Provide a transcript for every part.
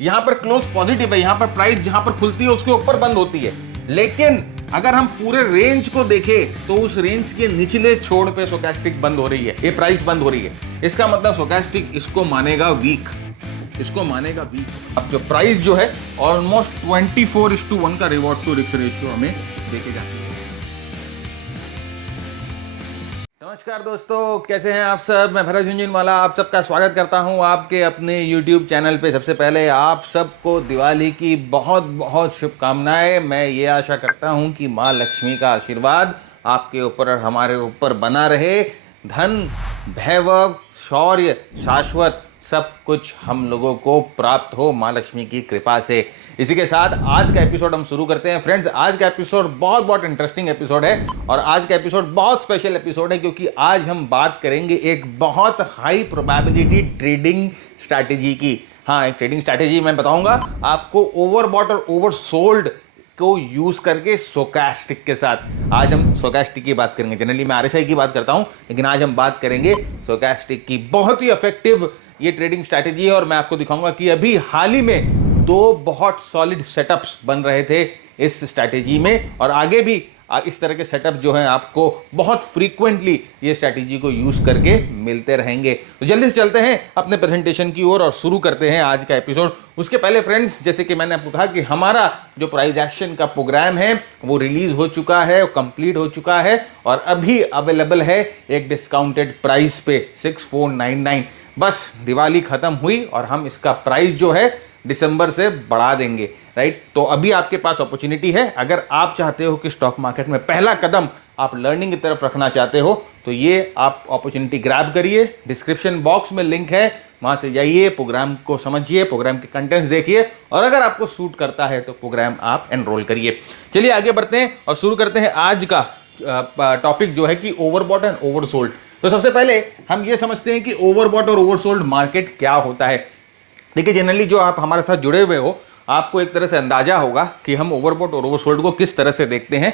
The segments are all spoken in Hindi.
यहाँ पर क्लोज पॉजिटिव है, यहाँ पर प्राइस जहां पर खुलती है उसके ऊपर बंद होती है। लेकिन अगर हम पूरे रेंज को देखें तो उस रेंज के निचले छोर पे स्टोचैस्टिक बंद हो रही है, ये प्राइस बंद हो रही है। इसका मतलब स्टोचैस्टिक इसको मानेगा वीक, इसको मानेगा वीक। अब जो प्राइस जो है ऑलमोस्ट 24:1 का रिवॉर्ड टू रिस्क रेशियो हमें देके जाती है। नमस्कार दोस्तों, कैसे हैं आप सब। मैं भरत झुंझुनवाला आप सबका स्वागत करता हूं आपके अपने YouTube चैनल पे। सबसे पहले आप सबको दिवाली की बहुत बहुत शुभकामनाएं। मैं ये आशा करता हूं कि माँ लक्ष्मी का आशीर्वाद आपके ऊपर और हमारे ऊपर बना रहे। धन, वैभव, शौर्य, शाश्वत सब कुछ हम लोगों को प्राप्त हो माँ लक्ष्मी की कृपा से। इसी के साथ आज का एपिसोड हम शुरू करते हैं। फ्रेंड्स, आज का एपिसोड बहुत बहुत इंटरेस्टिंग एपिसोड है और आज का एपिसोड बहुत स्पेशल एपिसोड है, क्योंकि आज हम बात करेंगे एक बहुत हाई प्रोबेबिलिटी ट्रेडिंग स्ट्रैटेजी की। हाँ, एक ट्रेडिंग स्ट्रैटेजी मैं बताऊंगा आपको, ओवरबॉट और ओवरसोल्ड को यूज करके स्टोचैस्टिक के साथ। आज हम स्टोचैस्टिक की बात करेंगे। जनरली मैं आरएसआई की बात करता हूं, लेकिन आज हम बात करेंगे स्टोचैस्टिक की। बहुत ही इफेक्टिव ये ट्रेडिंग स्ट्रैटेजी है और मैं आपको दिखाऊंगा कि अभी हाल ही में 2 बहुत सॉलिड सेटअप्स बन रहे थे इस स्ट्रैटेजी में, और आगे भी इस तरह के सेटअप जो हैं आपको बहुत फ्रीक्वेंटली ये स्ट्रैटेजी को यूज करके मिलते रहेंगे। तो जल्दी से चलते हैं अपने प्रेजेंटेशन की ओर और शुरू करते हैं आज का एपिसोड। उसके पहले फ्रेंड्स, जैसे कि मैंने आपको कहा कि हमारा जो प्राइस एक्शन का प्रोग्राम है वो रिलीज हो चुका है, कंप्लीट हो चुका है और अभी अवेलेबल है एक डिस्काउंटेड प्राइस पे 6499। बस दिवाली खत्म हुई और हम इसका प्राइस जो है दिसंबर से बढ़ा देंगे, राइट। तो अभी आपके पास अपॉर्चुनिटी है। अगर आप चाहते हो कि स्टॉक मार्केट में पहला कदम आप लर्निंग की तरफ रखना चाहते हो तो ये आप अपॉर्चुनिटी ग्रैब करिए। डिस्क्रिप्शन बॉक्स में लिंक है, वहां से जाइए, प्रोग्राम को समझिए, प्रोग्राम के कंटेंट्स देखिए और अगर आपको सूट करता है तो प्रोग्राम आप एनरोल करिए। चलिए आगे बढ़ते हैं और शुरू करते हैं आज का टॉपिक जो है कि ओवरबॉट एंड ओवरसोल्ड। तो सबसे पहले हम ये समझते हैं कि ओवरबॉट और ओवरसोल्ड मार्केट क्या होता है। देखिए, जनरली जो आप हमारे साथ जुड़े हुए हो आपको एक तरह से अंदाजा होगा कि हम ओवरबॉट और ओवरसोल्ड को किस तरह से देखते हैं।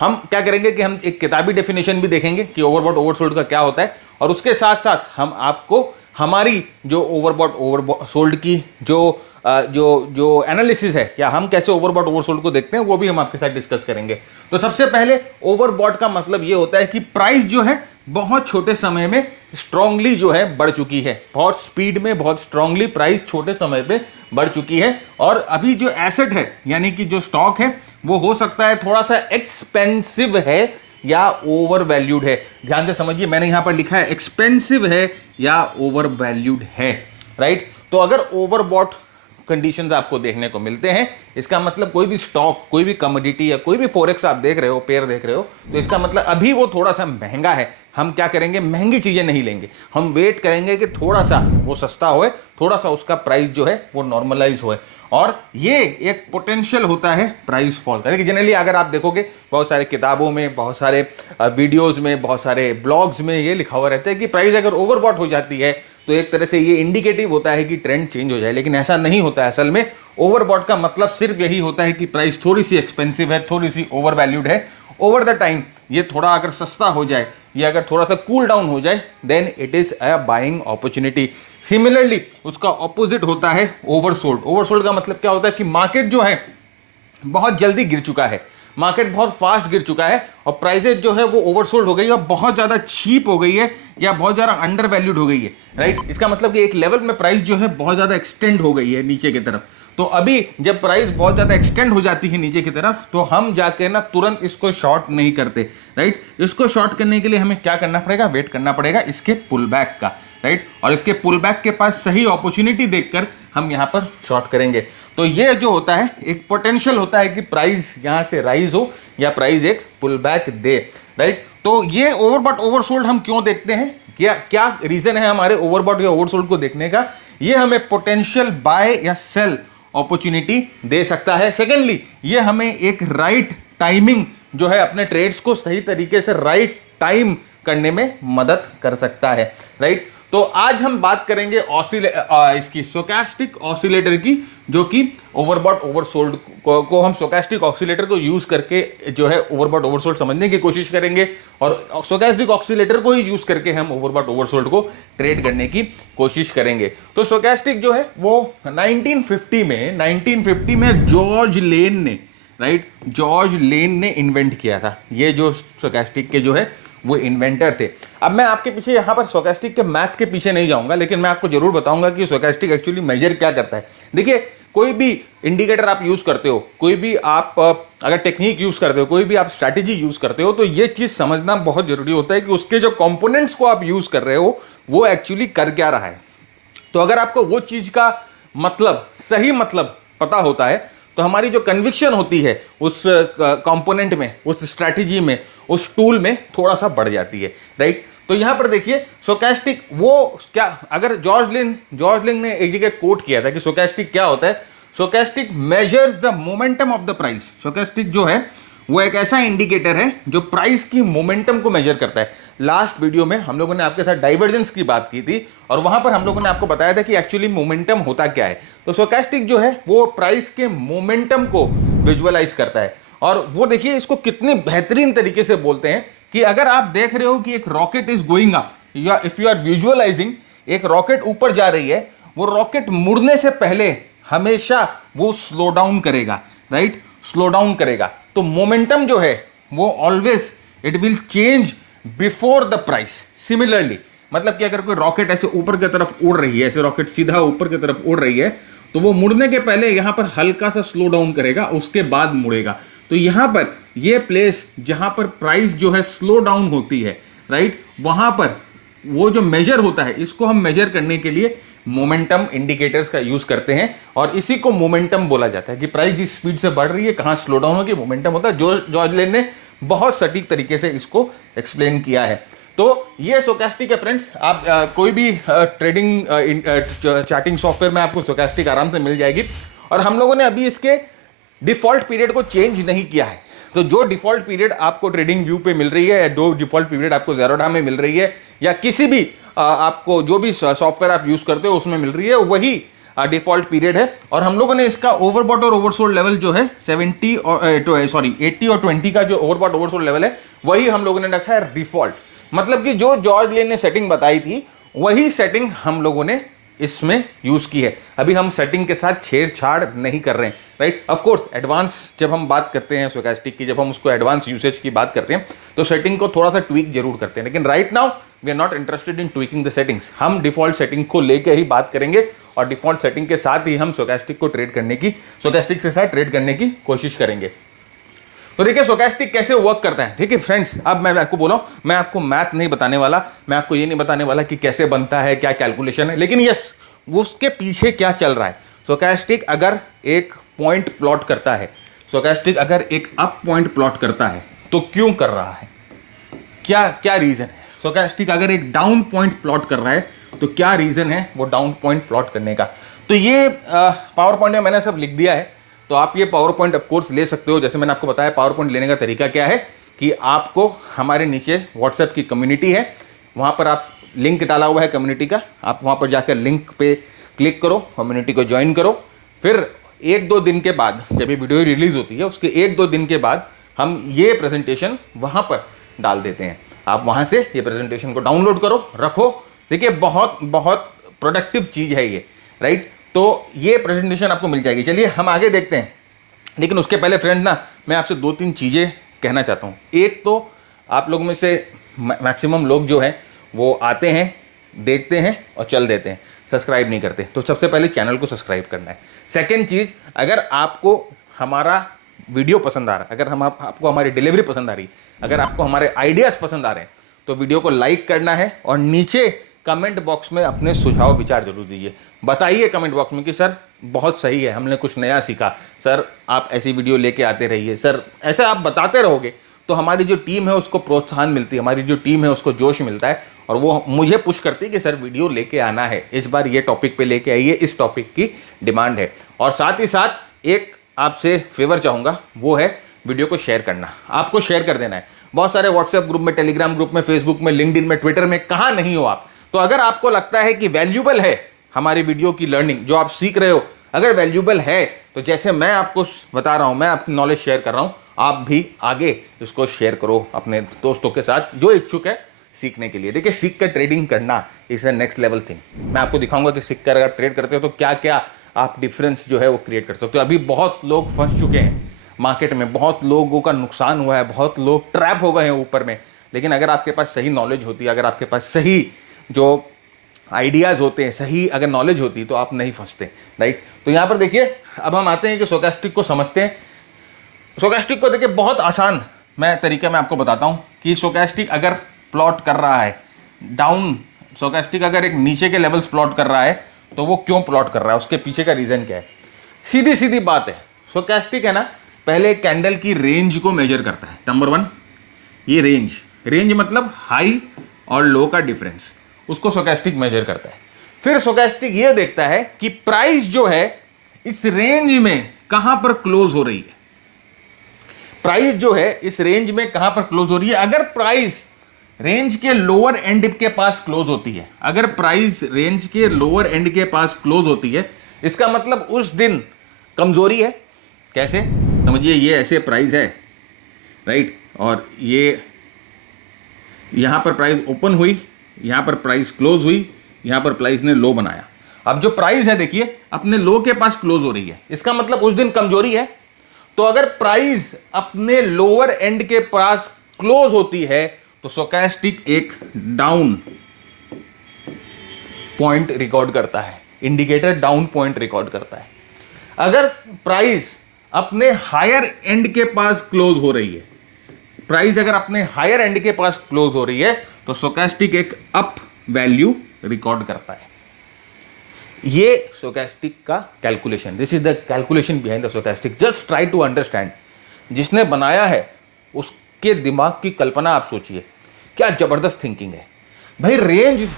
हम क्या करेंगे कि हम एक किताबी डेफिनेशन भी देखेंगे कि ओवरबॉट ओवरसोल्ड का क्या होता है, और उसके साथ साथ हम आपको हमारी जो ओवरबॉट ओवरसोल्ड की जो एनालिसिस है, या हम कैसे ओवरबॉट ओवरसोल्ड को देखते हैं, वो भी हम आपके साथ डिस्कस करेंगे। तो सबसे पहले ओवरबॉट का मतलब ये होता है कि प्राइस जो है बहुत छोटे समय में स्ट्रांगली जो है बढ़ चुकी है, बहुत स्पीड में, बहुत स्ट्रांगली प्राइस छोटे समय पे बढ़ चुकी है। और अभी जो एसेट है यानी कि जो स्टॉक है वो हो सकता है थोड़ा सा एक्सपेंसिव है या ओवर वैल्यूड है। ध्यान से समझिए, मैंने यहां पर लिखा है एक्सपेंसिव है या ओवर वैल्यूड है, राइट। तो अगर ओवरबॉट कंडीशंस आपको देखने को मिलते हैं, इसका मतलब कोई भी स्टॉक, कोई भी कमोडिटी या कोई भी फॉरेक्स आप देख रहे हो, पेयर देख रहे हो, तो इसका मतलब अभी वो थोड़ा सा महंगा है। हम क्या करेंगे, महंगी चीजें नहीं लेंगे, हम वेट करेंगे कि थोड़ा सा वो सस्ता होए, थोड़ा सा उसका प्राइस जो है वो नॉर्मलाइज होए, और ये एक पोटेंशियल होता है प्राइस फॉल का। देखिए, जनरली अगर आप देखोगे बहुत सारे किताबों में, बहुत सारे वीडियोस में, बहुत सारे ब्लॉग्स में ये लिखा हुआ रहता है कि प्राइस अगर ओवरबॉट हो जाती है तो एक तरह से ये इंडिकेटिव होता है कि ट्रेंड चेंज हो जाए, लेकिन ऐसा नहीं होता है। असल में ओवरबॉट का मतलब सिर्फ यही होता है कि प्राइस थोड़ी सी एक्सपेंसिव है, थोड़ी सी ओवर वैल्यूड है। ओवर द टाइम ये थोड़ा अगर सस्ता हो जाए या अगर थोड़ा सा कूल डाउन हो जाए, then it is a buying opportunity. Similarly उसका ऑपोजिट होता है ओवरसोल्ड। ओवरसोल्ड का मतलब क्या होता है कि मार्केट जो है बहुत जल्दी गिर चुका है, मार्केट बहुत फास्ट गिर चुका है और प्राइसेज जो है वो ओवरसोल्ड हो गई है, बहुत ज्यादा चीप हो गई है या बहुत ज्यादा अंडर वैल्यूड हो गई है, राइट। इसका मतलब कि एक लेवल में प्राइस जो है बहुत ज्यादा एक्सटेंड हो गई है नीचे की तरफ। तो अभी जब प्राइस बहुत ज्यादा एक्सटेंड हो जाती है नीचे की तरफ तो हम जाके ना तुरंत इसको शॉर्ट नहीं करते, राइट। इसको शॉर्ट करने के लिए हमें क्या करना पड़ेगा, वेट करना पड़ेगा इसके पुल बैक का, राइट। और इसके पुल बैक के पास सही अपॉर्चुनिटी देखकर हम यहां पर शॉर्ट करेंगे। तो ये जो होता है एक पोटेंशियल होता है कि प्राइस यहां से राइज हो या प्राइस एक पुल बैक दे, राइट। तो ये ओवरबॉट ओवरसोल्ड हम क्यों देखते हैं, क्या रीजन है हमारे ओवरबॉट या ओवरसोल्ड को देखने का। ये हमें पोटेंशियल बाय या सेल अपॉर्चुनिटी दे सकता है। सेकेंडली, ये हमें एक राइट टाइमिंग जो है अपने ट्रेड्स को सही तरीके से राइट टाइम करने में मदद कर सकता है, राइट। तो आज हम बात करेंगे इसकी स्टोचैस्टिक ऑसिलेटर की, जो कि ओवरबॉट ओवरसोल्ड को हम स्टोचैस्टिक ऑसिलेटर को यूज करके जो है ओवरबॉट ओवरसोल्ड समझने की कोशिश करेंगे, और स्टोचैस्टिक ऑसिलेटर को ही यूज करके हम ओवरबॉट ओवरसोल्ड को ट्रेड करने की कोशिश करेंगे। तो स्टोचैस्टिक जो है वो 1950 में जॉर्ज लेन ने, राइट, जॉर्ज लेन ने इन्वेंट किया था। ये जो स्टोचैस्टिक के जो है वो इन्वेंटर थे। अब मैं आपके पीछे यहाँ पर स्टोचैस्टिक के मैथ के पीछे नहीं जाऊंगा, लेकिन मैं आपको जरूर बताऊंगा कि स्टोचैस्टिक एक्चुअली मेजर क्या करता है। देखिए, कोई भी इंडिकेटर आप यूज करते हो, कोई भी आप अगर टेक्निक यूज करते हो, कोई भी आप स्ट्रैटेजी यूज करते हो, तो ये चीज समझना बहुत जरूरी होता है कि उसके जो कंपोनेंट्स को आप यूज कर रहे हो वो एक्चुअली कर क्या रहा है। तो अगर आपको वो चीज का मतलब, सही मतलब पता होता है, तो हमारी जो कन्विक्शन होती है उस कंपोनेंट में, उस स्ट्रैटेजी में, उस टूल में थोड़ा सा बढ़ जाती है, राइट। तो यहां पर देखिए स्टोचैस्टिक वो क्या, अगर जॉर्ज लिन ने एक जगह कोट किया था कि स्टोचैस्टिक क्या होता है, stochastic measures the momentum of the price. Stochastic जो है वो एक ऐसा इंडिकेटर है जो प्राइस की मोमेंटम को मेजर करता है। लास्ट वीडियो में हम लोगों ने आपके साथ डाइवर्जेंस की बात की थी, और वहां पर हम लोगों ने आपको बताया था कि एक्चुअली मोमेंटम होता क्या है। तो स्टोचैस्टिक जो है वो प्राइस के मोमेंटम को विजुअलाइज करता है, और वो देखिए इसको कितने बेहतरीन तरीके से बोलते हैं कि अगर आप देख रहे हो कि एक रॉकेट इज गोइंग अप, या इफ यू आर विजुअलाइजिंग एक रॉकेट ऊपर जा रही है, वो रॉकेट मुड़ने से पहले हमेशा वो स्लो डाउन करेगा, राइट, स्लो डाउन करेगा। तो मोमेंटम जो है वो always it will change before the price. Similarly मतलब कि अगर कोई रॉकेट ऐसे ऊपर की तरफ उड़ रही है, ऐसे रॉकेट सीधा ऊपर की तरफ उड़ रही है, तो वो मुड़ने के पहले यहां पर हल्का सा स्लो डाउन करेगा, उसके बाद मुड़ेगा। तो यहां पर ये प्लेस जहां पर प्राइस जो है स्लो डाउन होती है, राइट, वहां पर वो जो मेजर होता है, इसको हम मेजर करने के लिए मोमेंटम इंडिकेटर्स का यूज करते हैं, और इसी को मोमेंटम बोला जाता है कि प्राइस जिस स्पीड से बढ़ रही है, कहां स्लो डाउन होगी, मोमेंटम होता है। जॉर्ज लेन ने बहुत सटीक तरीके से इसको एक्सप्लेन किया है। तो ये स्टोचैस्टिक है फ्रेंड्स। आप कोई भी ट्रेडिंग चार्टिंग सॉफ्टवेयर में आपको स्टोचैस्टिक आराम से मिल जाएगी, और हम लोगों ने अभी इसके डिफॉल्ट पीरियड को चेंज नहीं किया है। तो जो डिफॉल्ट पीरियड आपको ट्रेडिंग व्यू पे मिल रही है, या जो डिफॉल्ट पीरियड आपको ज़ेरोधा में मिल रही है, या किसी भी आपको जो भी सॉफ्टवेयर आप यूज करते हो उसमें मिल रही है, वही डिफॉल्ट पीरियड है। और हम लोगों ने इसका ओवरबॉट और ओवरसोल्ड लेवल जो है 80 और 20 का जो ओवरबॉट ओवरसोल्ड लेवल है, वही हम लोगों ने रखा है डिफॉल्ट। मतलब कि जो जॉर्ज लेन ने सेटिंग बताई थी, वही सेटिंग हम लोगों ने इसमें यूज की है। अभी हम सेटिंग के साथ छेड़छाड़ नहीं कर रहे हैं, राइट। ऑफ कोर्स एडवांस जब हम बात करते हैं स्टोचैस्टिक की, जब हम उसको एडवांस यूसेज की बात करते हैं, तो सेटिंग को थोड़ा सा ट्वीक जरूर करते हैं, लेकिन right now we are not interested in tweaking the settings. हम डिफॉल्ट सेटिंग को लेकर ही बात करेंगे, और डिफॉल्ट सेटिंग के साथ ही हम स्टोचैस्टिक के साथ ट्रेड करने की कोशिश करेंगे। तो देखिए स्टोचैस्टिक कैसे वर्क करता है। ठीक है फ्रेंड्स, अब मैं आपको बोला हूं, मैं आपको मैथ नहीं बताने वाला, मैं आपको ये नहीं बताने वाला कि कैसे बनता है, क्या कैलकुलेशन है, लेकिन यस, वो उसके पीछे क्या चल रहा है। स्टोचैस्टिक अगर एक पॉइंट प्लॉट करता है, स्टोचैस्टिक अगर एक अप पॉइंट प्लॉट करता है, तो क्यों कर रहा है, क्या क्या रीजन है। स्टोचैस्टिक अगर एक डाउन पॉइंट प्लॉट कर रहा है, तो क्या रीजन है वो डाउन पॉइंट प्लॉट करने का। तो ये पावर पॉइंट में मैंने सब लिख दिया है, तो आप ये पावर पॉइंट ऑफ कोर्स ले सकते हो। जैसे मैंने आपको बताया, पावर पॉइंट लेने का तरीका क्या है कि आपको हमारे नीचे व्हाट्सएप की कम्युनिटी है, वहां पर आप लिंक डाला हुआ है कम्युनिटी का, आप वहां पर जाकर लिंक पे क्लिक करो, कम्युनिटी को ज्वाइन करो। फिर 1-2 दिन के बाद, जब ये वीडियो रिलीज होती है, उसके 1-2 दिन के बाद हम ये प्रेजेंटेशन वहां पर डाल देते हैं। आप वहां से ये प्रेजेंटेशन को डाउनलोड करो, रखो। देखिए बहुत बहुत प्रोडक्टिव चीज है ये, राइट। तो ये प्रेजेंटेशन आपको मिल जाएगी। चलिए हम आगे देखते हैं, लेकिन उसके पहले फ्रेंड ना, मैं आपसे 2-3 चीज़ें कहना चाहता हूँ। एक तो आप लोगों में से मैक्सिमम लोग जो हैं वो आते हैं, देखते हैं और चल देते हैं, सब्सक्राइब नहीं करते। तो सबसे पहले चैनल को सब्सक्राइब करना है। सेकेंड चीज़, अगर आपको हमारा वीडियो पसंद आ रहा है, अगर आपको हमारी डिलीवरी पसंद आ रही है, अगर आपको हमारे आइडियाज़ पसंद आ रहे हैं, तो वीडियो को लाइक करना है, और नीचे कमेंट बॉक्स में अपने सुझाव विचार जरूर दीजिए। बताइए कमेंट बॉक्स में कि सर बहुत सही है, हमने कुछ नया सीखा, सर आप ऐसी वीडियो लेके आते रहिए, सर ऐसा आप बताते रहोगे तो हमारी जो टीम है उसको प्रोत्साहन मिलती है, हमारी जो टीम है उसको जोश मिलता है, और वो मुझे पुश करती है कि सर वीडियो लेके आना है, इस बार ये टॉपिक पे लेके आइए, इस टॉपिक की डिमांड है। और साथ ही साथ एक आपसे फेवर चाहूँगा, वो है वीडियो को शेयर करना, आपको शेयर कर देना है। बहुत सारे व्हाट्सएप ग्रुप में, टेलीग्राम ग्रुप में, फेसबुक में, लिंक्डइन में, ट्विटर में, कहाँ नहीं हो आप। तो अगर आपको लगता है कि वैल्यूबल है हमारी वीडियो की लर्निंग, जो आप सीख रहे हो अगर वैल्यूबल है, तो जैसे मैं आपको बता रहा हूं, मैं अपनी नॉलेज शेयर कर रहा हूं, आप भी आगे इसको शेयर करो अपने दोस्तों के साथ जो इच्छुक है सीखने के लिए। देखिए, सीख कर ट्रेडिंग करना is a next level thing. मैं आपको दिखाऊंगा कि सीख कर अगर ट्रेड करते हो तो क्या क्या आप डिफरेंस जो है वो क्रिएट कर सकते हो। अभी बहुत लोग फंस चुके हैं मार्केट में, बहुत लोगों का नुकसान हुआ है, बहुत लोग ट्रैप हो गए हैं ऊपर में। लेकिन अगर आपके पास सही नॉलेज होती है, अगर आपके पास सही जो आइडियाज़ होते हैं, सही अगर नॉलेज होती तो आप नहीं फंसते, राइट। तो यहाँ पर देखिए, अब हम आते हैं कि स्टोचैस्टिक को समझते हैं। स्टोचैस्टिक को देखिए बहुत आसान मैं तरीका मैं आपको बताता हूँ कि स्टोचैस्टिक अगर प्लॉट कर रहा है डाउन, स्टोचैस्टिक अगर एक नीचे के लेवल्स प्लॉट कर रहा है तो वो क्यों प्लॉट कर रहा है, उसके पीछे का रीज़न क्या है। सीधी सीधी बात है, स्टोचैस्टिक है ना, पहले कैंडल की रेंज को मेजर करता है। नंबर 1, ये रेंज मतलब हाई और लो का डिफरेंस, उसको स्टोचैस्टिक मेजर करता है। फिर स्टोचैस्टिक ये देखता है कि प्राइस जो है इस रेंज में कहां पर क्लोज हो रही है, प्राइस जो है इस रेंज में कहां पर क्लोज हो रही है। अगर प्राइस रेंज के लोअर एंड के पास क्लोज होती है, अगर प्राइस रेंज के लोअर एंड के पास क्लोज होती है, इसका मतलब उस दिन कमजोरी है। कैसे समझिए, ये ऐसे प्राइस है, राइट, और ये यहां पर प्राइस ओपन हुई, यहां पर प्राइस क्लोज हुई, यहां पर प्राइस ने लो बनाया। अब जो प्राइस है देखिए अपने लो के पास क्लोज हो रही है, इसका मतलब उस दिन कमजोरी है। तो अगर प्राइस अपने लोअर एंड के पास क्लोज होती है तो स्टोचैस्टिक एक डाउन पॉइंट रिकॉर्ड करता है, इंडिकेटर डाउन पॉइंट रिकॉर्ड करता है। अगर प्राइस अपने हायर एंड के पास क्लोज हो रही है, प्राइस अगर अपने हायर एंड के पास क्लोज हो रही है तो स्टोचैस्टिक एक अप वैल्यू रिकॉर्ड करता है। ये स्टोचैस्टिक का calculation, this is the calculation behind the stochastic. Just try to understand, जिसने बनाया है उसके दिमाग की कल्पना आप सोचिए, क्या जबरदस्त थिंकिंग है भाई। रेंज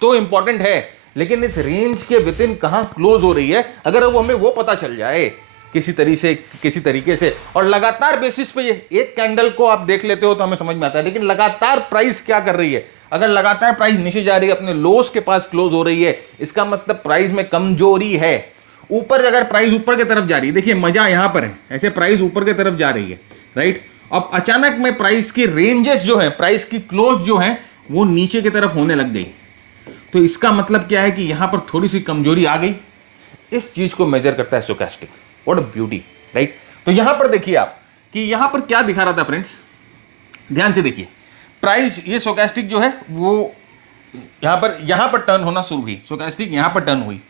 तो इंपॉर्टेंट है, लेकिन इस रेंज के विद इन कहां क्लोज हो रही है, अगर वो हमें वो पता चल जाए किसी तरीके से और लगातार बेसिस पे ये एक कैंडल को आप देख लेते हो तो हमें समझ में आता है। लेकिन लगातार प्राइस क्या कर रही है, अगर लगातार प्राइस नीचे जा रही है, अपने लोस के पास क्लोज हो रही है, इसका मतलब प्राइस में कमजोरी है। ऊपर अगर प्राइस ऊपर की तरफ जा रही है, देखिए मजा यहां पर है, ऐसे प्राइस ऊपर की तरफ जा रही है, राइट। अब अचानक में प्राइस की रेंजेस जो है, प्राइस की क्लोज जो है वो नीचे की तरफ होने लग गई, तो इसका मतलब क्या है कि यहां पर थोड़ी सी कमजोरी आ गई। इस चीज को मेजर करता है stochastic. What a beauty, right. तो यहां पर देखिए आप कि यहां पर क्या दिखा रहा था फ्रेंड्स, ध्यान से देखिए। प्राइस, ये स्टोचैस्टिक जो है वो यहां पर टर्न होना शुरू हुई, स्टोचैस्टिक यहां पर टर्न हुई।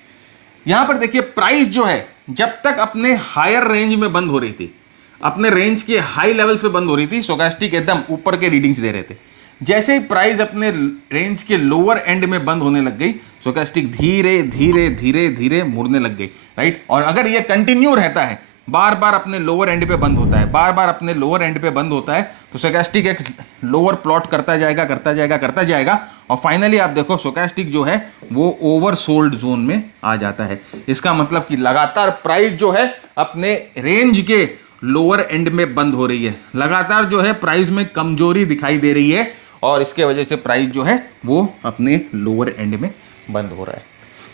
यहां पर देखिए प्राइस जो है जब तक अपने हायर रेंज में बंद हो रही थी, अपने रेंज के हाई लेवल्स पे बंद हो रही थी, स्टोचैस्टिक एकदम ऊपर के रीडिंग्स दे रहे थे। जैसे ही प्राइस अपने रेंज के लोअर एंड में बंद होने लग गई, स्टोचैस्टिक धीरे धीरे धीरे धीरे मुड़ने लग गई, राइट। और अगर ये कंटिन्यू रहता है, बार बार अपने लोअर एंड पे बंद होता है, बार बार अपने लोअर एंड पे बंद होता है, तो स्टोचैस्टिक एक लोअर प्लॉट करता जाएगा और फाइनली आप देखो स्टोचैस्टिक जो है वो ओवरसोल्ड जोन में आ जाता है। इसका मतलब कि लगातार प्राइस जो है अपने रेंज के लोअर एंड में बंद हो रही है, लगातार जो है प्राइस में कमजोरी दिखाई दे रही है और इसके वजह से प्राइस जो है वो अपने लोअर एंड में बंद हो रहा है।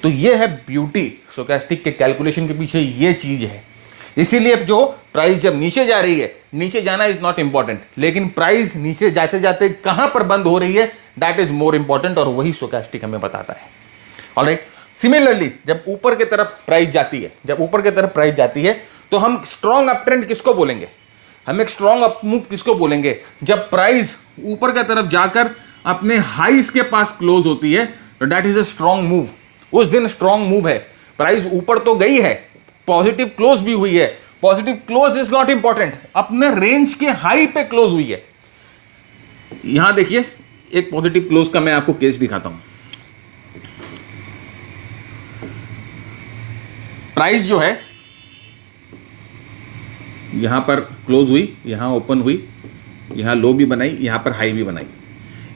तो ये है ब्यूटी स्टोचैस्टिक के कैलकुलेशन के पीछे, ये चीज है। इसीलिए जो प्राइस जब नीचे जा रही है, नीचे जाना इज नॉट इंपॉर्टेंट, लेकिन प्राइस नीचे जाते जाते कहां पर बंद हो रही है दैट इज मोर इंपॉर्टेंट, और वही स्टोचैस्टिक हमें बताता है। ऑलराइट, सिमिलरली जब ऊपर की तरफ प्राइस जाती है, तो हम स्ट्रॉन्ग अप ट्रेंड किसको बोलेंगे, हम एक स्ट्रॉन्ग अप मूव किसको बोलेंगे, जब प्राइस ऊपर की तरफ जाकर अपने हाईस के पास क्लोज होती है, तो that is a strong move. उस दिन स्ट्रॉन्ग मूव है, प्राइस ऊपर तो गई है, पॉजिटिव क्लोज भी हुई है, positive close is not important, अपने रेंज के हाई पे क्लोज हुई है। यहां देखिए एक पॉजिटिव क्लोज का मैं आपको केस दिखाता हूं। प्राइस जो है यहां पर क्लोज हुई, यहां ओपन हुई, यहां लो भी बनाई, यहां पर हाई भी बनाई,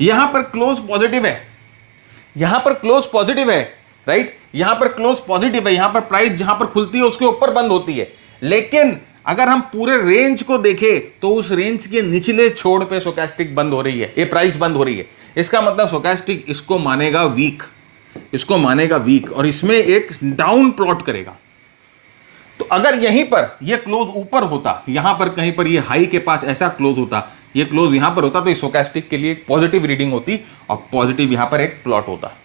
यहां पर क्लोज पॉजिटिव है, यहां पर क्लोज पॉजिटिव है, राइट, यहां पर क्लोज पॉजिटिव है, यहां पर प्राइस जहां पर खुलती है उसके ऊपर बंद होती है। लेकिन अगर हम पूरे रेंज को देखें तो उस रेंज के निचले छोर पे स्टोचैस्टिक बंद हो रही है, ये प्राइस बंद हो रही है। इसका मतलब स्टोचैस्टिक इसको मानेगा वीक, इसको मानेगा वीक और इसमें एक डाउन प्लॉट करेगा। तो अगर यहीं पर ये क्लोज ऊपर होता, यहां पर कहीं पर ये हाई के पास ऐसा क्लोज होता, ये क्लोज यहां पर होता, तो स्टोचैस्टिक के लिए एक पॉजिटिव रीडिंग होती और पॉजिटिव यहां पर एक प्लॉट होता।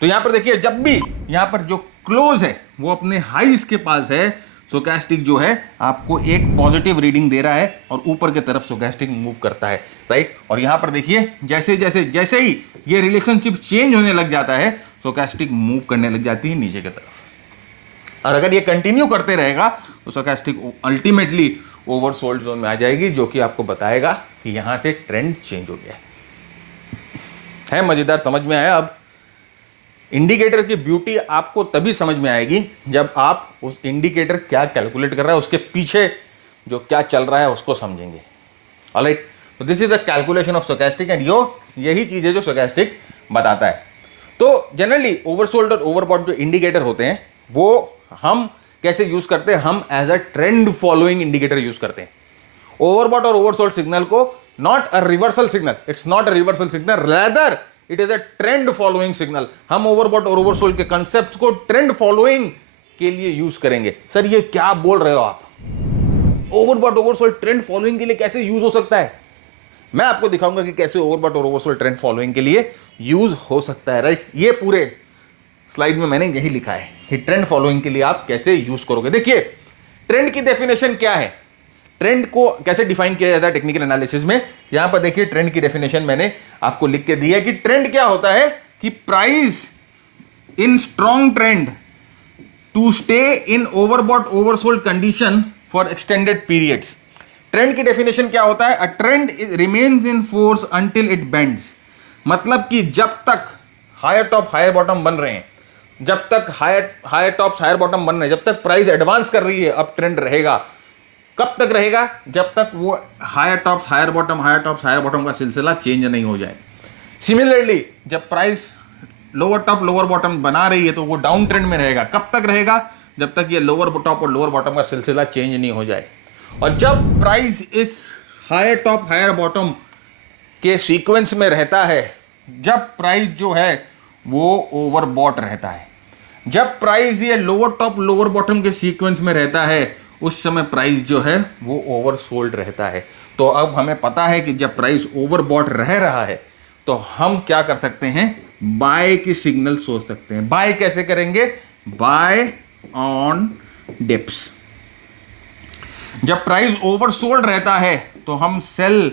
तो यहां पर देखिए, जब भी यहां पर जो क्लोज है वो अपने हाईज के पास है, स्टोचैस्टिक जो है आपको एक पॉजिटिव रीडिंग दे रहा है और ऊपर की तरफ स्टोचैस्टिक मूव करता है, राइट। और यहां पर देखिए, जैसे जैसे जैसे ही ये रिलेशनशिप चेंज होने लग जाता है, स्टोचैस्टिक मूव करने लग जाती है नीचे की तरफ। और अगर ये कंटिन्यू करते रहेगा तो स्टोचैस्टिक अल्टीमेटली ओवरसोल्ड जोन में आ जाएगी, जो कि आपको बताएगा कि यहां से ट्रेंड चेंज हो गया है। मजेदार, समझ में आया? अब इंडिकेटर की ब्यूटी आपको तभी समझ में आएगी जब आप उस इंडिकेटर क्या कैलकुलेट कर रहा है, उसके पीछे जो क्या चल रहा है उसको समझेंगे। ऑलराइट, तो this is the calculation of stochastic and यही चीज है जो स्टोचैस्टिक बताता है। तो जनरली ओवरसोल्ड और ओवरबॉट जो इंडिकेटर होते हैं वो हम कैसे यूज करते हैं? हम as a trend following indicator use करते हैं। ओवरबॉट और ओवरसोल्ड सिग्नल को not a reversal signal, it's not a reversal signal, rather it is a trend following signal. हम ओवरबॉट और ओवरसोल्ड के कंसेप्ट को ट्रेंड फॉलोइंग के लिए यूज करेंगे। सर ये क्या बोल रहे हो आप? ओवरबॉट ओवरसोल्ड ट्रेंड फॉलोइंग के लिए कैसे यूज हो सकता है? मैं आपको दिखाऊंगा कि कैसे ओवरबॉट और ओवरसोल्ड ट्रेंड फॉलोइंग के लिए यूज हो सकता है, राइट। ये पूरे स्लाइड में मैंने यही लिखा है कि ट्रेंड फॉलोइंग के लिए आप कैसे यूज करोगे। देखिए, ट्रेंड की डेफिनेशन क्या है, ट्रेंड को कैसे डिफाइन किया जाता है टेक्निकल एनालिसिस में। यहां पर देखिए, ट्रेंड की डेफिनेशन मैंने आपको लिख के दी है कि ट्रेंड क्या होता है कि price in strong trend to stay in overbought oversold condition for extended periods. Trend की डेफिनेशन क्या होता है? A trend remains in force until it bends. मतलब कि जब तक हायर टॉप हायर बॉटम बन रहे हैं, जब तक हायर टॉप हायर बॉटम बन रहे हैं, जब तक प्राइस एडवांस कर रही है, अब ट्रेंड रहेगा। कब तक रहेगा? जब तक वो हायर टॉप हायर बॉटम का सिलसिला चेंज नहीं हो जाए। सिमिलरली जब price lower top lower bottom बना रही है तो वो डाउन ट्रेंड में रहेगा। कब तक रहेगा? जब तक ये लोअर टॉप और लोअर बॉटम का सिलसिला चेंज नहीं हो जाए। और जब प्राइस इस हायर टॉप हायर बॉटम के सीक्वेंस में रहता है, जब प्राइस जो है वो ओवरबॉट रहता है, जब प्राइस ये लोअर टॉप लोअर बॉटम के सीक्वेंस में रहता है, उस समय प्राइस जो है वो ओवरसोल्ड रहता है। तो अब हमें पता है कि जब प्राइस ओवरबॉट रह रहा है तो हम क्या कर सकते हैं? बाय की सिग्नल सोच सकते हैं। बाय कैसे करेंगे? Buy on dips. जब प्राइस ओवरसोल्ड रहता है तो हम सेल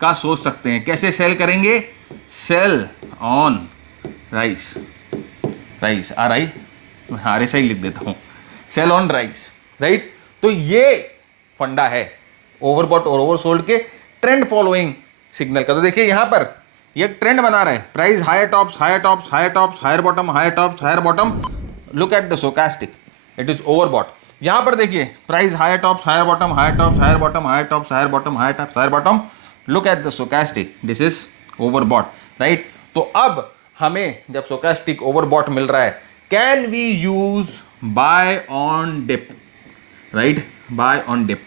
का सोच सकते हैं। कैसे सेल करेंगे? Sell on rise. Rise R I R S I लिख देता हूं, सेल ऑन राइस, राइट। तो ये फंडा है ओवरबॉट और ओवरसोल्ड के ट्रेंड फॉलोइंग सिग्नल का। तो देखिए यहां पर ये ट्रेंड बना रहा है, price higher tops higher tops higher tops higher bottom higher tops higher bottom. Look at the stochastic, it is overbought. यहां पर देखिए price higher tops higher bottom higher tops higher bottom higher tops higher bottom higher tops higher bottom. Look at the stochastic, this is overbought, right. तो अब हमें जब स्टोचैस्टिक ओवरबॉट मिल रहा है, can we use buy on dip, right. Buy on dip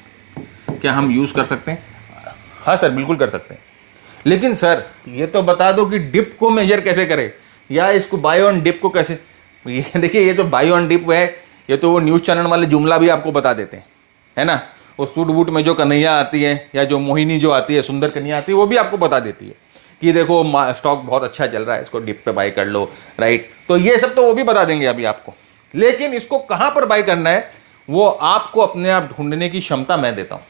क्या हम यूज कर सकते हैं? हाँ सर, बिल्कुल कर सकते हैं। लेकिन सर ये तो बता दो कि डिप को मेजर कैसे करें, या इसको बाय ऑन डिप को कैसे। ये देखिए, ये तो बाय ऑन डिप है, ये तो वो न्यूज़ चैनल वाले जुमला भी आपको बता देते हैं, है ना। वो सूट बूट में जो कन्हैया आती है या जो मोहिनी जो आती है, सुंदर कन्या आती है, वो भी आपको बता देती है कि देखो स्टॉक बहुत अच्छा चल रहा है, इसको डिप पे बाय कर लो, राइट। तो ये सब तो वो भी बता देंगे अभी आपको। लेकिन इसको कहाँ पर बाय करना है वो आपको अपने आप ढूंढने की क्षमता मैं देता हूँ।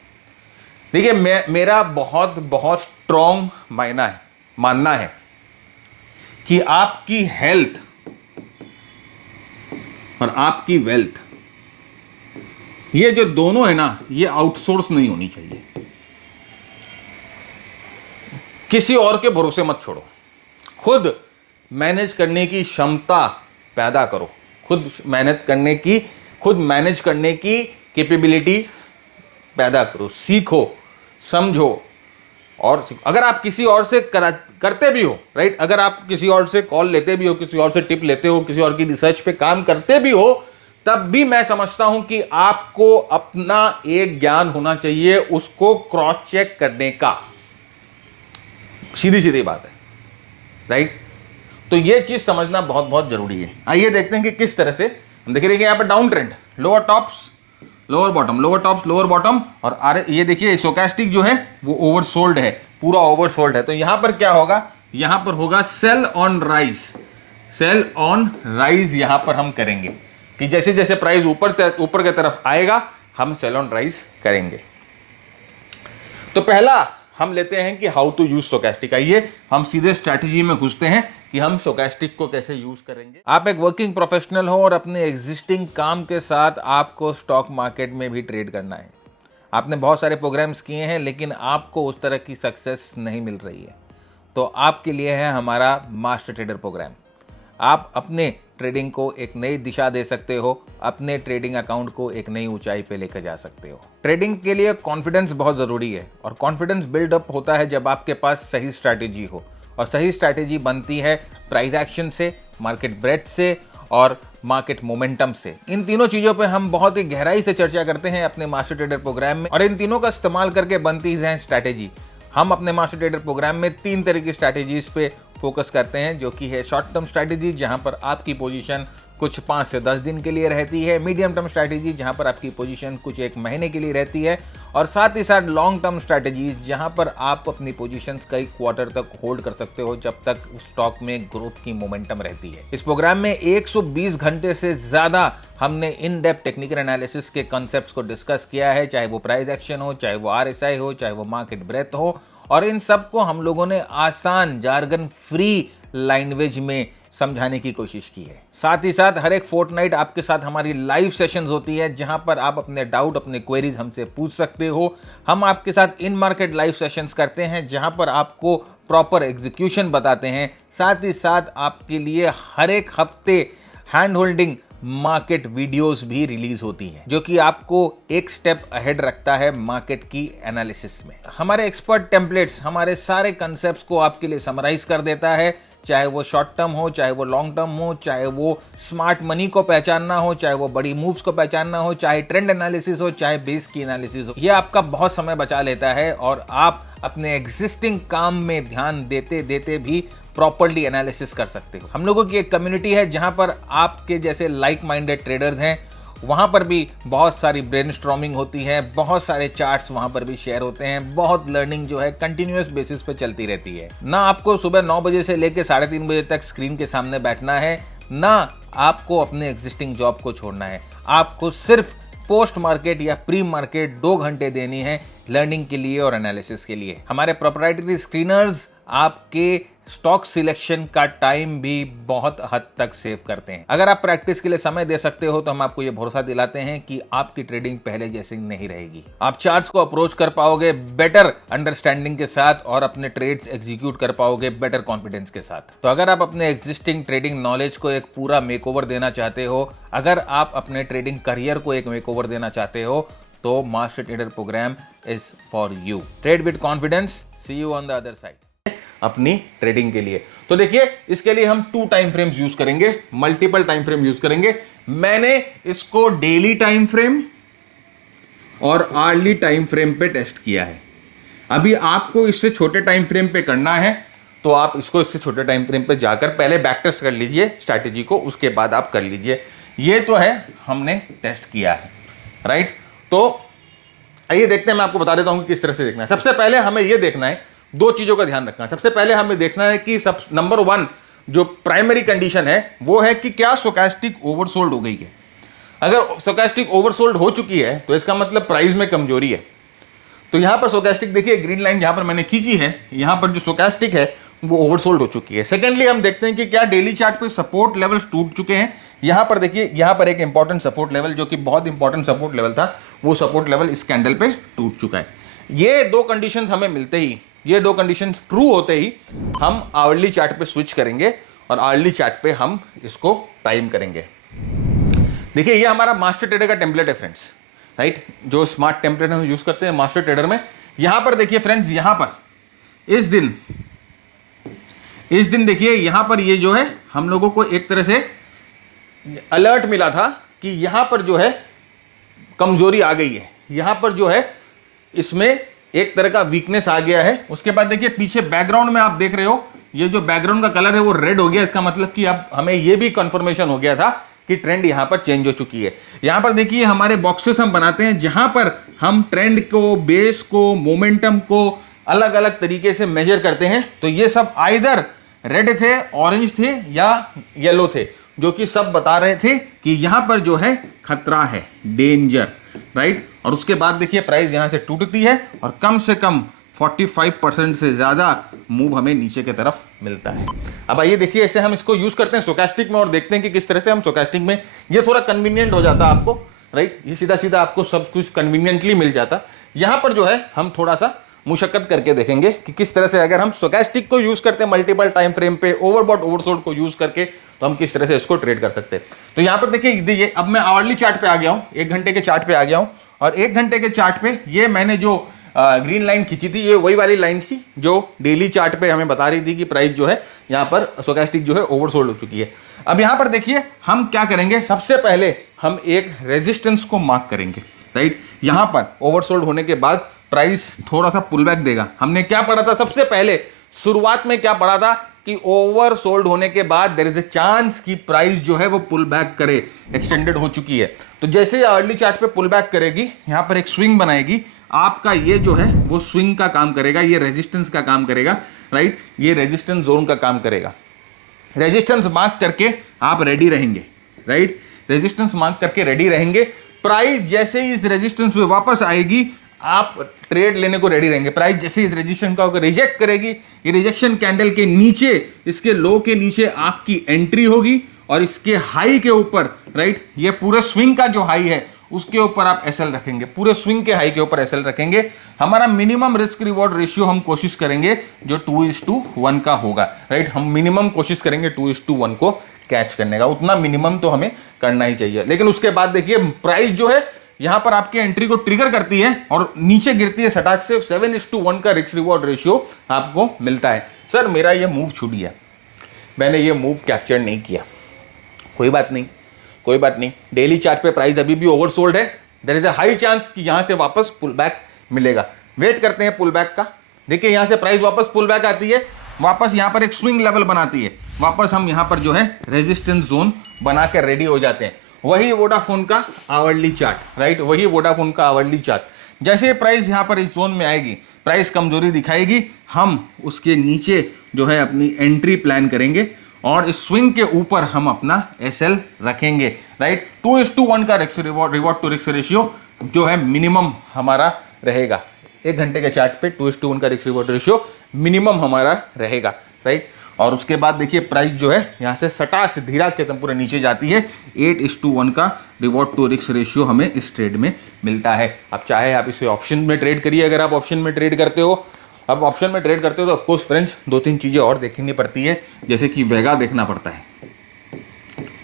देखिए, मेरा बहुत बहुत स्ट्रॉन्ग मानना है कि आपकी हेल्थ और आपकी वेल्थ, ये जो दोनों है ना, ये आउटसोर्स नहीं होनी चाहिए। किसी और के भरोसे मत छोड़ो, खुद मैनेज करने की क्षमता पैदा करो, खुद मैनेज करने की कैपेबिलिटी पैदा करो, सीखो, समझो। और अगर आप किसी और से करते भी हो, राइट, अगर आप किसी और से कॉल लेते भी हो, किसी और से टिप लेते हो, किसी और की रिसर्च पे काम करते भी हो, तब भी मैं समझता हूं कि आपको अपना एक ज्ञान होना चाहिए उसको क्रॉस चेक करने का। सीधी सीधी बात है, राइट। तो ये चीज समझना बहुत बहुत जरूरी है। आइए देखते हैं कि किस तरह से हम देख रहे हैं यहां पर down trend, lower tops lower bottom, lower tops lower bottom, और ये देखिए स्टोचैस्टिक जो है वो ओवरसोल्ड है, पूरा ओवरसोल्ड है। तो यहां पर क्या होगा, यहां पर होगा sell on rise, sell on rise यहां पर हम करेंगे कि जैसे जैसे प्राइस ऊपर की तरफ आएगा हम सेल ऑन राइज करेंगे। तो पहला हम लेते हैं कि हाउ टू यूज स्टोचैस्टिक। आइए हम सीधे स्ट्रैटेजी में घुसते हैं कि हम स्टोचैस्टिक को कैसे यूज करेंगे। आप एक वर्किंग प्रोफेशनल हो और अपने एग्जिस्टिंग काम के साथ आपको स्टॉक मार्केट में भी ट्रेड करना है। आपने बहुत सारे प्रोग्राम्स किए हैं लेकिन आपको उस तरह की सक्सेस नहीं मिल रही है, तो आपके लिए है हमारा मास्टर ट्रेडर प्रोग्राम। आप अपने ट्रेडिंग को एक नई दिशा दे सकते हो, अपने ट्रेडिंग अकाउंट को एक नई ऊंचाई पे लेकर जा सकते हो। ट्रेडिंग के लिए कॉन्फिडेंस बहुत ज़रूरी है और कॉन्फिडेंस बिल्डअप होता है जब आपके पास सही स्ट्रैटेजी हो, और सही स्ट्रैटेजी बनती है प्राइस एक्शन से, मार्केट ब्रेथ से और मार्केट मोमेंटम से। इन तीनों चीज़ों पे हम बहुत ही गहराई से चर्चा करते हैं अपने मास्टर ट्रेडर प्रोग्राम में, और इन तीनों का इस्तेमाल करके बनती है स्ट्रैटेजी। हम अपने मास्टर ट्रेडर प्रोग्राम में 3 तरह की स्ट्रैटेजीज पे फोकस करते हैं, जो कि है शॉर्ट टर्म स्ट्रैटेजी जहां पर आपकी पोजीशन कुछ 5 से 10 दिन के लिए रहती है, मीडियम टर्म स्ट्रैटेजी जहां पर आपकी पोजीशन कुछ 1 महीने के लिए रहती है, और साथ ही साथ लॉन्ग टर्म स्ट्रैटेजीज जहां पर आप अपनी पोजीशंस कई क्वार्टर तक होल्ड कर सकते हो जब तक स्टॉक में ग्रोथ की मोमेंटम रहती है। इस प्रोग्राम में 120 घंटे से ज्यादा हमने इन डेप्थ टेक्निकल एनालिसिस के कॉन्सेप्ट्स को डिस्कस किया है, चाहे वो प्राइस एक्शन हो, चाहे वो RSI हो, चाहे वो मार्केट ब्रेथ हो, और इन सब को हम लोगों ने आसान जार्गन फ्री लैंग्वेज में समझाने की कोशिश की है। साथ ही साथ हर एक फोर्टनाइट आपके साथ हमारी लाइव सेशंस होती है जहां पर आप अपने डाउट, अपने क्वेरीज हमसे पूछ सकते हो। हम आपके साथ इन मार्केट लाइव सेशंस करते हैं जहां पर आपको प्रॉपर एग्जीक्यूशन बताते हैं। साथ ही साथ आपके लिए हर एक हफ्ते हैंड होल्डिंग मार्केट वीडियोस भी रिलीज होती हैं, जो कि आपको एक स्टेप अहेड रखता है मार्केट की एनालिसिस में। हमारे एक्सपर्ट टेम्पलेट्स हमारे सारे कंसेप्ट्स को आपके लिए समराइज कर देता है, चाहे वो शॉर्ट टर्म हो, चाहे वो लॉन्ग टर्म हो, चाहे वो स्मार्ट मनी को पहचानना हो, चाहे वो बड़ी मूव्स को पहचानना हो, चाहे ट्रेंड एनालिसिस हो, चाहे बेस की एनालिसिस हो। ये आपका बहुत समय बचा लेता है और आप अपने एग्जिस्टिंग काम में ध्यान देते देते भी प्रॉपर्ली एनालिसिस कर सकते हो। हम लोगों की एक कम्युनिटी है जहां पर आपके जैसे लाइक माइंडेड ट्रेडर्स हैं, वहां पर भी बहुत सारी ब्रेनस्टॉर्मिंग होती है, बहुत सारे चार्ट्स वहां पर भी शेयर होते हैं, बहुत लर्निंग जो है कंटिन्यूअस बेसिस पे चलती रहती है। ना आपको सुबह 9 बजे से लेकर 3:30 बजे तक स्क्रीन के सामने बैठना है, ना आपको अपने एग्जिस्टिंग जॉब को छोड़ना है। आपको सिर्फ पोस्ट मार्केट या प्री मार्केट 2 घंटे देनी है लर्निंग के लिए और एनालिसिस के लिए। हमारे प्रोप्राइटरी स्क्रीनर्स आपके स्टॉक सिलेक्शन का टाइम भी बहुत हद तक सेव करते हैं। अगर आप प्रैक्टिस के लिए समय दे सकते हो तो हम आपको ये भरोसा दिलाते हैं कि आपकी ट्रेडिंग पहले जैसी नहीं रहेगी। आप चार्ट्स को अप्रोच कर पाओगे बेटर अंडरस्टैंडिंग के साथ और अपने ट्रेड्स एग्जीक्यूट कर पाओगे बेटर कॉन्फिडेंस के साथ। तो अगर आप अपने एग्जिस्टिंग ट्रेडिंग नॉलेज को एक पूरा मेकओवर देना चाहते हो, अगर आप अपने ट्रेडिंग करियर को एक मेकओवर देना चाहते हो, तो master trader program is for you. Trade with confidence, see you on the other side. अपनी ट्रेडिंग के लिए तो देखिए, इसके लिए हम 2 टाइम फ्रेम्स यूज करेंगे, मल्टीपल टाइम फ्रेम यूज करेंगे। मैंने इसको डेली टाइम फ्रेम और आवर्ली टाइम फ्रेम पे टेस्ट किया है। अभी आपको इससे छोटे टाइम फ्रेम पे करना है तो आप इसको इससे छोटे टाइम फ्रेम पे जाकर पहले बैक टेस्ट कर लीजिए स्ट्रैटेजी को, उसके बाद आप कर लीजिए। ये तो है हमने टेस्ट किया है, राइट। तो आइए देखते हैं, मैं आपको बता देता हूं कि किस तरह से देखना है। सबसे पहले हमें यह देखना है, 2 चीजों का ध्यान रखना है। सबसे पहले हमें देखना है कि सब नंबर 1 जो प्राइमरी कंडीशन है वो है कि क्या स्टोचैस्टिक ओवरसोल्ड हो गई है। अगर स्टोचैस्टिक ओवरसोल्ड हो चुकी है तो इसका मतलब प्राइस में कमजोरी है। तो यहां पर स्टोचैस्टिक देखिए, ग्रीन लाइन जहां पर मैंने खींची है, यहां पर जो स्टोचैस्टिक है वो ओवरसोल्ड हो चुकी है। सेकेंडली हम देखते हैं कि क्या डेली चार्ट पे सपोर्ट लेवल्स टूट चुके हैं। यहां पर देखिए, यहां पर एक इंपॉर्टेंट सपोर्ट लेवल जो कि बहुत इंपॉर्टेंट सपोर्ट लेवल था, वो सपोर्ट लेवल इस कैंडल पे टूट चुका है। ये 2 कंडीशंस हमें मिलते ही, ये 2 कंडीशंस ट्रू होते ही हम आवरली चार्ट पे स्विच करेंगे और आवरली चार्ट पे हम इसको टाइम करेंगे। देखिए, ये हमारा मास्टर ट्रेडर का टेम्पलेट है फ्रेंड्स, राइट। जो स्मार्ट टेम्पलेट हम यूज करते हैं मास्टर ट्रेडर में। यहां पर देखिए फ्रेंड्स, यहां पर इस दिन देखिए, यहां पर ये जो है हम लोगों को एक तरह से अलर्ट मिला था कि यहां पर जो है कमजोरी आ गई है, यहां पर जो है इसमें एक तरह का वीकनेस आ गया है। उसके बाद देखिए पीछे बैकग्राउंड में आप देख रहे हो, ये जो बैकग्राउंड का कलर है वो रेड हो गया। इसका मतलब कि अब हमें ये भी कंफर्मेशन हो गया था कि ट्रेंड यहां पर चेंज हो चुकी है। यहां पर देखिए हमारे बॉक्सेस हम बनाते हैं जहां पर हम ट्रेंड को, बेस को, मोमेंटम को अलग अलग तरीके से मेजर करते हैं। तो ये सब आइदर रेड थे, ऑरेंज थे या येलो थे, जो कि सब बता रहे थे कि यहां पर जो है खतरा है, डेंजर, राइट। और उसके बाद देखिए प्राइस यहां से टूटती है और कम से कम 45% से ज्यादा मूव हमें नीचे की तरफ मिलता है। अब आइए देखिए ऐसे हम इसको यूज करते हैं स्टोचैस्टिक में और देखते हैं कि किस तरह से हम स्टोचैस्टिक में, ये थोड़ा कन्वीनियंट हो जाता है आपको, राइट। ये सीधा सीधा आपको सब कुछ कन्वीनियंटली मिल जाता। यहां पर जो है हम थोड़ा सा मुशक्कत करके देखेंगे कि किस तरह से अगर हम स्टोचैस्टिक को यूज करते हैं मल्टीपल टाइम फ्रेम पे, ओवरबॉट ओवरसोल्ड को यूज करके, तो हम किस तरह से इसको ट्रेड कर सकते हैं। तो यहां पर देखिए ये अब मैं आवरली चार्ट पे आ गया हूं, 1 घंटे के चार्ट पे आ गया हूं और 1 घंटे के चार्ट पे ये मैंने जो ग्रीन लाइन खींची थी, ये वही वाली लाइन थी जो डेली चार्ट पे हमें बता रही थी कि प्राइस जो है यहां पर स्टोचैस्टिक जो है ओवरसोल्ड हो चुकी है। अब यहां पर देखिए हम क्या करेंगे, सबसे पहले हम एक रेजिस्टेंस को मार्क करेंगे, राइट। यहां पर ओवरसोल्ड होने के बाद प्राइस थोड़ा सा पुल बैक देगा। हमने क्या पढ़ा था सबसे पहले, शुरुआत में क्या पढ़ा था कि ओवरसोल्ड होने के बाद देयर इज अ चांस कि प्राइस जो है वो पुल बैक करे, एक्सटेंडेड हो चुकी है। तो जैसे ये अर्ली चार्ट पे पुल बैक करेगी, यहां पर एक स्विंग बनाएगी, आपका ये जो है वो स्विंग का काम करेगा, ये रेजिस्टेंस का काम करेगा, राइट। ये रेजिस्टेंस जोन का काम करेगा। रेजिस्टेंस मार्क करके आप रेडी रहेंगे, राइट। रेजिस्टेंस मार्क करके रेडी रहेंगे। प्राइस जैसे ही इस रेजिस्टेंस पे वापस आएगी, आप ट्रेड लेने को रेडी रहेंगे। प्राइस जैसे इस रेजिस्टेंस का रिजेक्ट करेगी, ये रिजेक्शन कैंडल के नीचे, इसके लो के नीचे आपकी एंट्री होगी और इसके हाई के ऊपर, राइट, ये पूरे स्विंग का जो हाई है उसके ऊपर आप एसएल रखेंगे, पूरे स्विंग के हाई के ऊपर एसएल रखेंगे। हमारा मिनिमम रिस्क रिवॉर्ड रेशियो हम कोशिश करेंगे जो 2:1 का होगा, राइट। हम मिनिमम कोशिश करेंगे 2:1 को कैच करने का, उतना मिनिमम तो हमें करना ही चाहिए। लेकिन उसके बाद देखिए प्राइस जो है यहां पर आपके एंट्री को ट्रिगर करती है और नीचे गिरती है सटाक से, 7:1 का रिस्क रिवॉर्ड रेशियो आपको मिलता है। सर मेरा ये मूव छूट गया, मैंने ये मूव कैप्चर नहीं किया, कोई बात नहीं, कोई बात नहीं। डेली चार्ट पे प्राइस अभी भी ओवरसोल्ड है, there is a high chance कि यहां से वापस पुल बैक मिलेगा। वेट करते हैं पुल बैक का। देखिए यहां से प्राइस वापस पुल बैक आती है, वापस यहां पर एक स्विंग लेवल बनाती है, वापस हम यहां पर जो है रेजिस्टेंस जोन बनाकर रेडी हो जाते हैं। वही वोडाफोन का आवरली चार्ट, राइट, वही वोडाफोन का आवरली चार्ट। जैसे प्राइस यहां पर इस जोन में आएगी, प्राइस कमजोरी दिखाएगी, हम उसके नीचे जो है अपनी एंट्री प्लान करेंगे और इस स्विंग के ऊपर हम अपना एसएल रखेंगे, राइट। 2:1 का रिवॉर्ड टू रिस्क रेशियो जो है मिनिमम हमारा रहेगा। 1 घंटे के चार्ट पे 2:1 का रिस्क रिवॉर्ड रेशियो मिनिमम हमारा रहेगा, राइट। और उसके बाद देखिए प्राइस जो है यहाँ से सटाक से धीरा के एकदम पूरे नीचे जाती है। 8:1 का रिवॉर्ड टू रिस्क रेशियो हमें इस ट्रेड में मिलता है। अब चाहे आप इसे ऑप्शन में ट्रेड करिए, अगर आप ऑप्शन में ट्रेड करते हो, अब ऑप्शन में ट्रेड करते हो तो ऑफकोर्स फ्रेंड्स 2-3 चीज़ें और देखनी पड़ती है, जैसे कि वेगा देखना पड़ता है,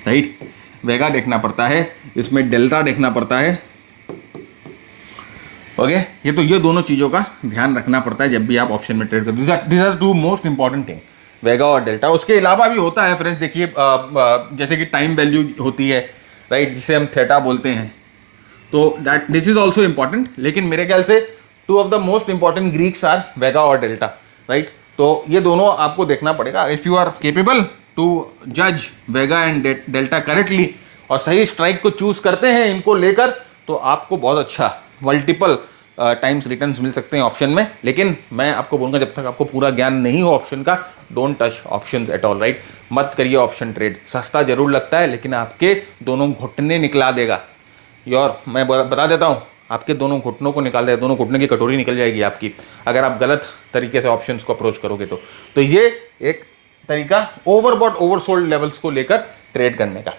राइट, वेगा देखना पड़ता है, इसमें डेल्टा देखना पड़ता है, ओके। ये दोनों चीज़ों का ध्यान रखना पड़ता है जब भी आप ऑप्शन में ट्रेड करते हो। This are 2 most important thing, vega और डेल्टा। उसके अलावा भी होता है फ्रेंड्स, देखिए जैसे कि टाइम वैल्यू होती है, राइट, जिसे हम थीटा बोलते हैं, तो that this is also important. लेकिन मेरे ख्याल से 2 of the most important Greeks are vega और डेल्टा, राइट। तो ये दोनों आपको देखना पड़ेगा। If you are capable to जज वेगा एंड डेल्टा करेक्टली और सही स्ट्राइक को चूज करते हैं इनको लेकर, तो आपको बहुत अच्छा मल्टीपल टाइम्स रिटर्न्स मिल सकते हैं ऑप्शन में। लेकिन मैं आपको बोलूँगा जब तक आपको पूरा ज्ञान नहीं हो ऑप्शन का, don't touch options at all, right. मत करिए ऑप्शन ट्रेड, सस्ता जरूर लगता है लेकिन आपके दोनों घुटने निकला देगा। मैं बता देता हूँ, आपके दोनों घुटनों को निकाल देगा, दोनों घुटने की कटोरी निकल जाएगी आपकी, अगर आप गलत तरीके से ऑप्शंस को अप्रोच करोगे तो ये एक तरीका ओवरबॉट ओवरसोल्ड लेवल्स को लेकर ट्रेड करने का।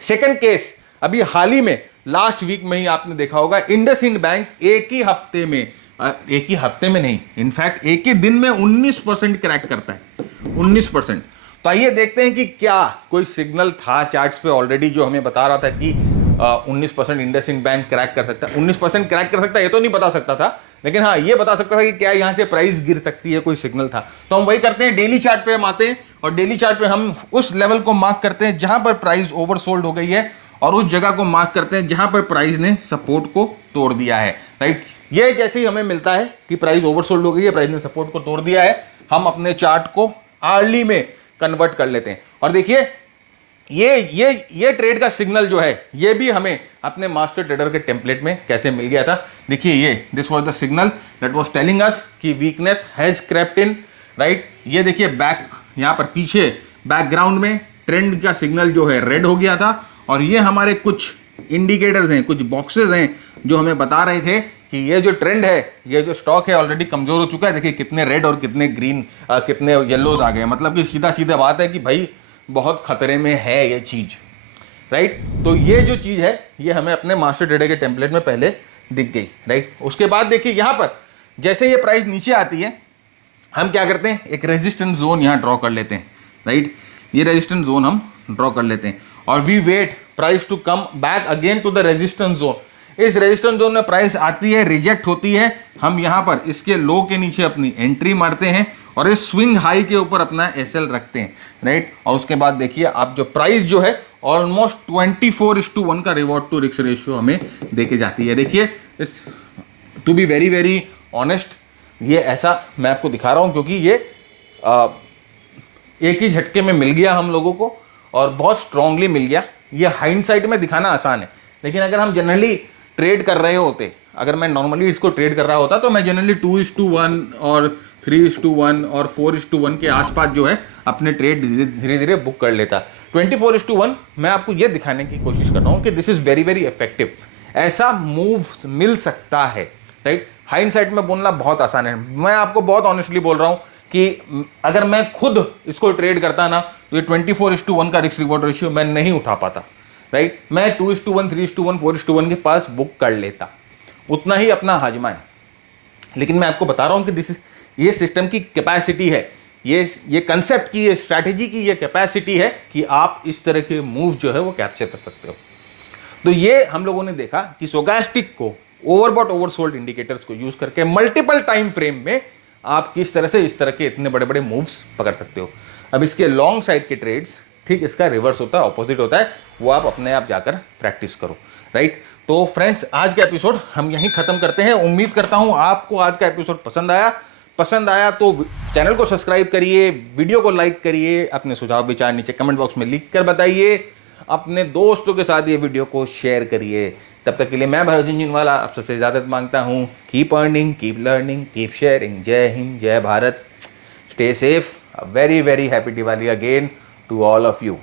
सेकंड केस, अभी हाल ही में लास्ट वीक में ही आपने देखा होगा, इंडसइंड बैंक एक ही हफ्ते में नहीं, इनफैक्ट एक ही दिन में 19% क्रैक करता है, 19%। तो आइए देखते हैं कि क्या कोई सिग्नल था चार्ट्स पे ऑलरेडी जो हमें बता रहा था कि 19% इंडसइंड बैंक क्रैक कर सकता है। 19% क्रैक कर सकता है ये तो नहीं बता सकता था, लेकिन हाँ ये बता सकता था कि क्या यहां से प्राइस गिर सकती है, कोई सिग्नल था। तो हम वही करते हैं, डेली चार्ट पे हम आते हैं और डेली चार्ट पे हम उस लेवल को मार्क करते हैं जहां पर प्राइस ओवरसोल्ड हो गई है और उस जगह को मार्क करते हैं जहां पर प्राइस ने सपोर्ट को तोड़ दिया है, राइट। ये जैसे ही हमें मिलता है कि प्राइस ओवरसोल्ड हो गई है, प्राइस ने सपोर्ट को तोड़ दिया है, हम अपने चार्ट को आर्ली में कन्वर्ट कर लेते हैं। और देखिए ये ट्रेड का सिग्नल जो है ये भी हमें अपने मास्टर ट्रेडर के टेम्पलेट में कैसे मिल गया था। देखिए ये this was the signal that was telling us कि weakness has crept in, right. ये देखिए बैक यहां पर पीछे बैकग्राउंड में ट्रेंड का सिग्नल जो है रेड हो गया था, और ये हमारे कुछ इंडिकेटर्स हैं, कुछ बॉक्सेस हैं जो हमें बता रहे थे कि ये जो ट्रेंड है, ये जो स्टॉक है ऑलरेडी कमजोर हो चुका है। देखिए कितने रेड और कितने ग्रीन कितने येलोज आ गए, मतलब कि सीधा सीधा बात है कि भाई बहुत खतरे में है ये चीज, राइट। तो ये जो चीज है ये हमें अपने मास्टर ट्रेडर के टेम्पलेट में पहले दिख गई, राइट। उसके बाद देखिए यहां पर जैसे ये प्राइस नीचे आती है, हम क्या करते हैं, एक रेजिस्टेंस जोन यहां ड्रॉ कर लेते हैं, राइट। ये रेजिस्टेंस जोन हम ड्रॉ कर लेते हैं और we wait price to come back again to the resistance zone. इस रेजिस्टेंस जोन में प्राइस आती है, रिजेक्ट होती है, हम यहां पर इसके लो के नीचे अपनी एंट्री मारते हैं और इस स्विंग हाई के ऊपर अपना एसएल रखते हैं, राइट। और उसके बाद देखिए आप जो प्राइस जो है ऑलमोस्ट 24:1 का रिवॉर्ड टू रिस्क रेशियो हमें देके जाती है। देखिए to be very very honest, ये ऐसा मैं आपको दिखा रहा हूं क्योंकि ये एक ही झटके में मिल गया हम लोगों को और बहुत स्ट्रांगली मिल गया। ये हाइंडसाइट में दिखाना आसान है, लेकिन अगर हम जनरली ट्रेड कर रहे होते, अगर मैं नॉर्मली इसको ट्रेड कर रहा होता तो मैं जनरली 2:1 और 3:1 और 4:1 के आसपास जो है अपने ट्रेड धीरे धीरे बुक कर लेता। 24:1 मैं आपको ये दिखाने की कोशिश कर रहा हूँ कि this is very very effective, ऐसा मूव मिल सकता है, राइट। हाइंडसाइट में बोलना बहुत आसान है, मैं आपको बहुत ऑनेस्टली बोल रहा हूँ कि अगर मैं खुद इसको ट्रेड करता ना तो ये 24:1 का रिस्क रिवॉर्ड रेशियो मैं नहीं उठा पाता, राइट। मैं 2:1, 3:1, 4:1 के पास बुक कर लेता, उतना ही अपना हाजमा है। लेकिन मैं आपको बता रहा हूं कि दिस इज, ये सिस्टम की कैपेसिटी है, ये कंसेप्ट की, ये स्ट्रैटेजी की ये कैपेसिटी है कि आप इस तरह के मूव जो है वो कैप्चर कर सकते हो। तो ये हम लोगों ने देखा कि स्टोचैस्टिक को, ओवरबॉट ओवरसोल्ड इंडिकेटर्स को यूज करके मल्टीपल टाइम फ्रेम में आप किस तरह से इस तरह के इतने बड़े बड़े मूव्स पकड़ सकते हो। अब इसके लॉन्ग साइड के ट्रेड्स ठीक इसका रिवर्स होता है, ऑपोजिट होता है, वो आप अपने आप जाकर प्रैक्टिस करो, राइट। तो फ्रेंड्स आज का एपिसोड हम यहीं खत्म करते हैं। उम्मीद करता हूं आपको आज का एपिसोड पसंद आया तो चैनल को सब्सक्राइब करिए, वीडियो को लाइक करिए, अपने सुझाव विचार नीचे कमेंट बॉक्स में लिख कर बताइए, अपने दोस्तों के साथ ये वीडियो को शेयर करिए। तब तक के लिए मैं भरत झुनझुनवाला आप सबसे इजाजत मांगता हूँ। Keep earning, keep learning, keep sharing. जय हिंद, जय Bharat, stay safe, a very very happy Diwali again to all of you.